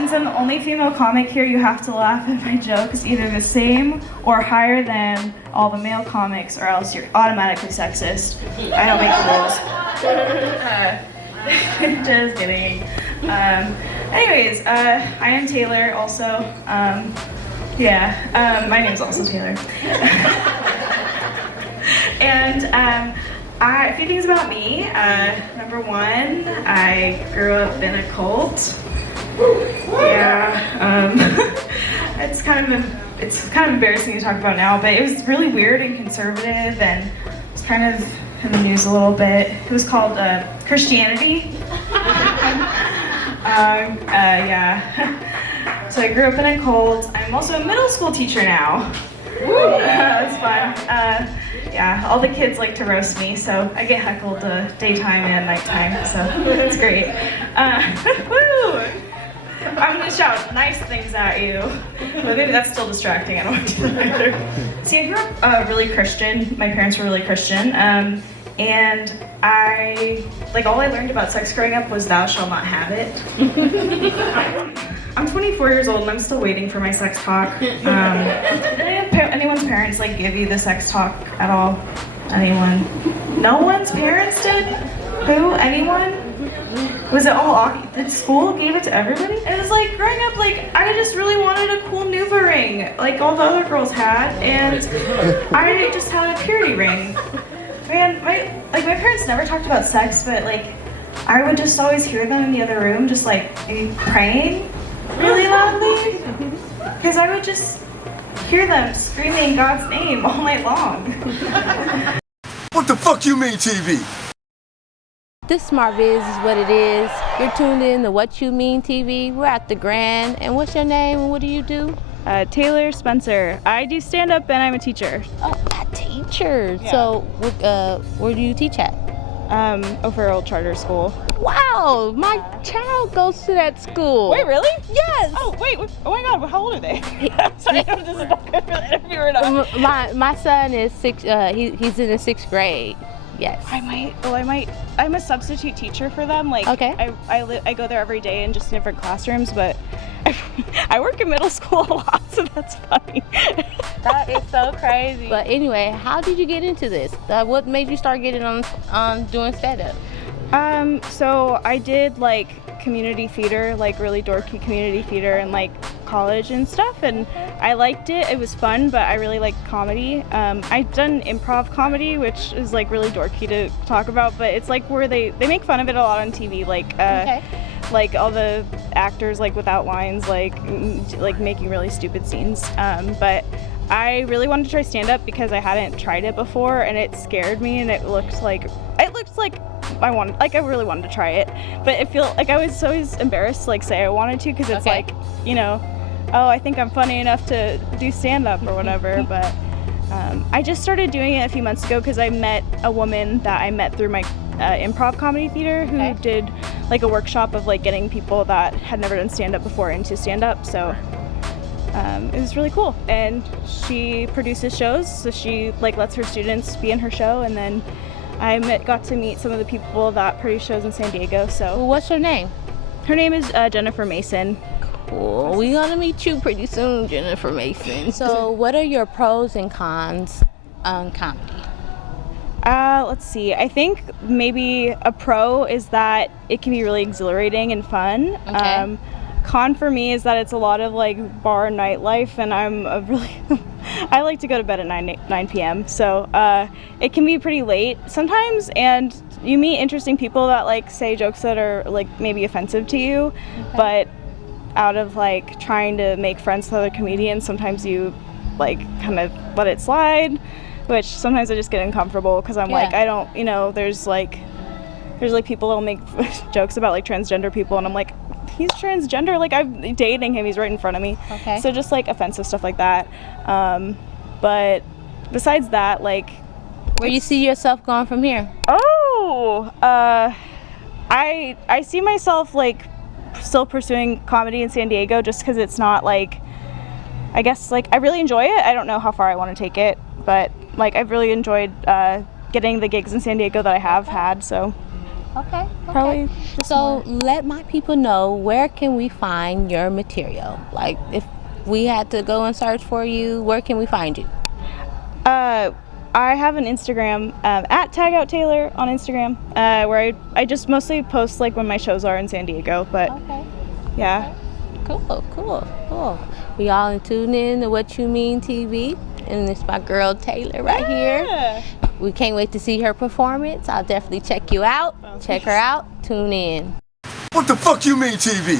since I'm the only female comic here, you have to laugh at my jokes either the same or higher than all the male comics, or else you're automatically sexist. I don't make the rules. Just kidding. Anyways, I am Taylor also. My name's also Taylor. And a few things about me. Number one, I grew up in a cult. It's kind of embarrassing to talk about now, but it was really weird and conservative, and it's kind of in the news a little bit. It was called Christianity. So I grew up in a cult. I'm also a middle school teacher now. That's fun. All the kids like to roast me, so I get heckled daytime and nighttime, so it's great. Woo! I'm gonna shout nice things at you, but maybe that's still distracting. I don't want to do that either. See, I grew up really Christian. My parents were really Christian, and all I learned about sex growing up was thou shalt not have it. I'm 24 years old and I'm still waiting for my sex talk. Did anyone's parents give you the sex talk at all? Anyone? No one's parents did? Who? Anyone? Was it all, did school gave it to everybody? It was growing up, I just really wanted a cool Nuva ring, like all the other girls had, and I just had a purity ring. Man, my parents never talked about sex, but I would just always hear them in the other room just maybe praying really loudly, because I would just hear them screaming God's name all night long. What the fuck you mean TV? This Smart Viz is what it is. You're tuned in to What You Mean TV. We're at the Grand. And what's your name and what do you do? Taylor Spencer. I do stand-up and I'm a teacher. Oh, a teacher. Yeah. So where do you teach at? Over Old Charter School. Wow, my child goes to that school. Wait, really? Yes. Oh, wait. Oh my God, how old are they? Sorry, I don't know if this is not good for the interview or not. My son is six. He's in the 6th grade. Yes. I'm a substitute teacher for them. Okay. I go there every day in just different classrooms, but I work in middle school a lot, so that's funny. That is so crazy. But anyway, how did you get into this? What made you start getting on doing stand-up? So I did community theater, really dorky community theater in college and stuff, and I liked it. It was fun, but I really liked comedy. I've done improv comedy, which is really dorky to talk about, but it's where they make fun of it a lot on TV, Okay. All the actors without lines, making really stupid scenes. But I really wanted to try stand-up because I hadn't tried it before, and it scared me, and it looked like I really wanted to try it, but it felt I was always embarrassed to say I wanted to, because it's oh, I think I'm funny enough to do stand-up or whatever. But I just started doing it a few months ago because I met a woman that I met through my improv comedy theater who did a workshop of getting people that had never done stand-up before into stand-up. So it was really cool, and she produces shows, so she lets her students be in her show, and then I got to meet some of the people that produce shows in San Diego. So Well, what's her name? Her name is Jennifer Mason. Cool. We're gonna meet you pretty soon, Jennifer Mason. So what are your pros and cons on comedy? Let's see. I think maybe a pro is that it can be really exhilarating and fun. Okay. Con for me is that it's a lot of bar nightlife, and I'm I like to go to bed at 9 p.m. So it can be pretty late sometimes, and you meet interesting people that say jokes that are maybe offensive to you, but out of trying to make friends with other comedians, sometimes you kind of let it slide, which sometimes I just get uncomfortable because I'm I don't, there's people that'll make jokes about transgender people, and I'm he's transgender, I'm dating him, he's right in front of me. Okay. So just offensive stuff like that. But besides that, where you see yourself going from here? I see myself still pursuing comedy in San Diego, just because it's not I guess I really enjoy it. I don't know how far I want to take it, but I've really enjoyed getting the gigs in San Diego that I have had. So Okay. Probably just So more. let my people know, where can we find your material? Like if we had to go and search for you, where can we find you? I have an Instagram, at tagout Taylor on Instagram, where I just mostly post like when my shows are in San Diego, but Okay. yeah. Cool. We all tune in to What You Mean TV, and it's my girl Taylor right here. Yeah. We can't wait to see her performance. I'll definitely check you out. Check her out. Tune in. What the fuck you mean TV?